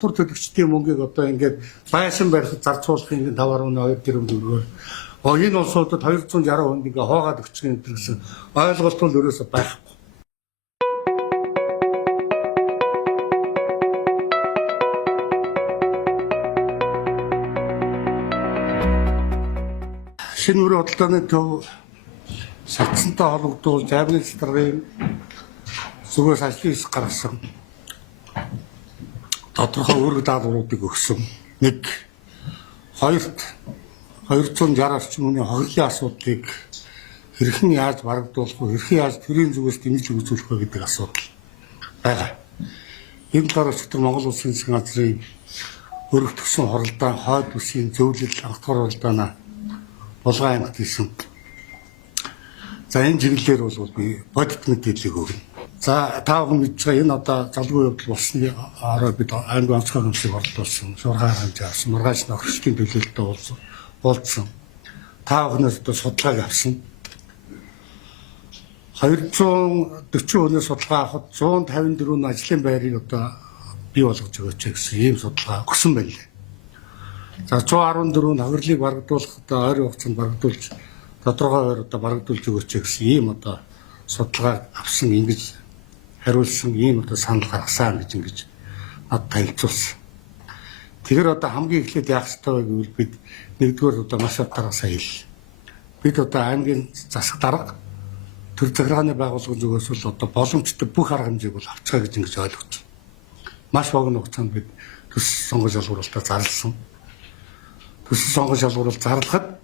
Тур төлөгчдийн мөнгийг одоо ингээд байшин барихад зарцуулахын 5.2 тэрбум төгрөгөөр энэ улсуудад 260 хүнд ингээ хоогаад өгчих юм гэсэн ойлголт нь өрөөсө байхгүй. Шинэ мөрийн худалдааны төв шатсантай холбогдуулж аймгийн цэцлэгийн зүгээс ажлын хэсэг гаргасан тодорхой үүрэг даалгавруудыг өгсөн. Нэг, хоёрт 260 орчим хүний хоглолын асуудлыг хэрхэн яаж барагдуулах вэ? Хэрхэн яаж төрийн зүгээс дэмжиж үзүүлэх вэ гэдэг асуудал байгаа. Энэ талаар өчигдөр Монгол Улсын засгийн газрын өргөтгсөн хоролдоо хойд бүсийн зөвлөл анх дахь хоролдооноо Булган аймагт хийсэн. За энэ чиглэлээр бол би бодит мэдээллийг өгнө. За та бүхэн мэдж байгаа энэ одоо залгуу явдал болсны орой бид аймаг онцгой хэмжээг орлуулсан. Шуурхай хэмжээ авсан. Маргааш нөхрөстийн төлөөлөлтөд уулзсан. Та бүхнээс одоо судалгааг авсан. 240 хүнээс судалгаа авахд 154 ажлын байрыг одоо бий болгож өгөөч гэсэн ийм судалгаа өгсөн байлээ. За 114 нь хохирлыг барагдуулах одоо ойрын хугацаанд барагдуулж тодорхой одоо барагдуулж өгөөч гэсэн ийм одоо судалгаа авсан ингэж хариулсан ийм одоо санал гаргасан гэж над танилцуулсан. Тэгэхээр одоо хамгийн эхлээд яах ёстой вэ гэвэл бид нэгдүгээр одоо маш дараасаа хэл. Бид одоо аймгийн засаг дарга төр захиргааны байгууллагын зүгээс бол одоо боломжтой бүх арга хэмжээг бол авцгаа гэж ингэж ойлгож байна. Маш богино хугацаанд бид төс сонгож шалгуулалтаа зарласан. Төс сонгож шалгуулалт зарлахад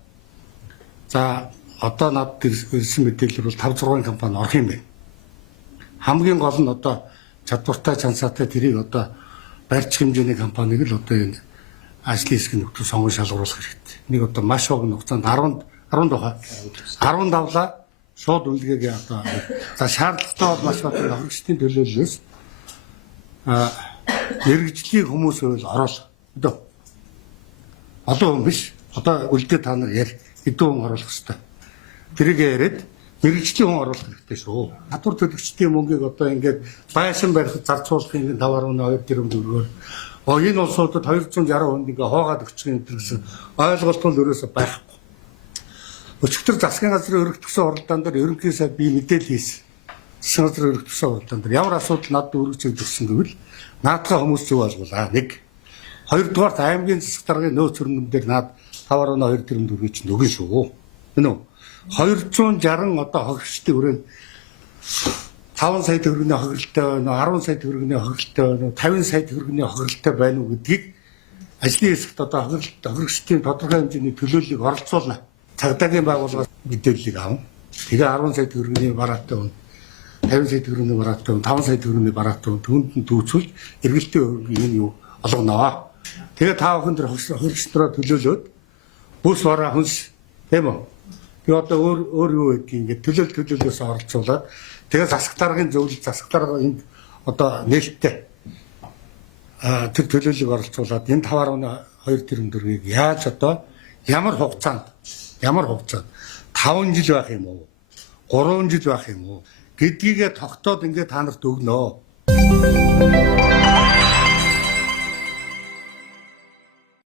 за одоо над ирсэн мэдээлэл бол 5-6 компани орох юм байна. Хамгийн гол нь одоо чадвартай чансаатай тэрийг одоо барьж хэмжээний компаниг л одоо энэ ажлын хэсэг нөхцөл сонгож шалгуулах хэрэгтэй. Нэг одоо маш богино хугацаанд 10 давлаа шууд үнэлгээгээ одоо за шаардлагатай бол маш богино хөргөчтийн төлөөллөөс мэрэгжлийн хүмүүс байвал оруулах. Одоо хүн биш. Одоо үлдээ та нар ярь хэдэн хүн оруулах хэрэгтэй. Тэрийг яриад мэрэгжлийн хүн оруулах хэрэгтэй шүү. Татвар төлөгчдийн мөнгийг одоо ингээд байшин барихад зарцуулахын 5.2 тэрбум төгрөгөөр энэ улсуудад 260 хүнд ингээ хоогаад өгчих юм гэсэн ойлголт нь өрөөсө байхгүй. Өчигдөр засгийн газрын өргөтгсөн оролдоон дээр ерөнхий сайд би мэдээлэл хийсэн. Засгийн газрын өргөтгсөн оролдоон дээр ямар асуудал надад өргөжж өгсөн гэвэл наадхаа хүмүүс зөв ойлгуулаа. Нэг. Хоёрдугаарт аймгийн засаг даргын нөөц хөрөнгөн дээр наад 5.2 тэрбум төгрөг чинь өгнө шүү. Энэ үү? 260 одоо хохирчдын хүрээнд 5 сая төгрөгийн хохиролтой байна уу, 10 сая төгрөгийн хохиролтой байна уу, 50 сая төгрөгийн хохиролтой байна уу гэдгийг ажлын хэсэгт одоо хохирогчдын тодорхой хэмжээний төлөөллийг оролцуулна. Цагдаагийн байгууллагаас мэдээллийг авна. Тэгээ 10 сая төгрөгийн бараатай байна. 50 сая төгрөгийн бараатай байна. 5 сая төгрөгийн бараатай байна. Түүнд нь дүүцүүл эргэлтийн өргөгийн юу олгоно. Тэгээ та бүхэн тэр хохирогчдороо төлөөлөөд бүс бараа хүнс тийм үү? Тэгээ одоо өөр юу гэдгийг ингээд төлөөллөөс оролцуулаад тэгээ засаг даргын зөвлөл засаг дарга энд одоо нээлттэй тэр төлөөллийг оролцуулаад энэ 5.2 тэрбум төгрөгийг яаж одоо ямар хугацаанд 5 жил байх юм уу 3 жил байх юм уу гэдгийгээ тогтоод ингээд та нарт өгнө.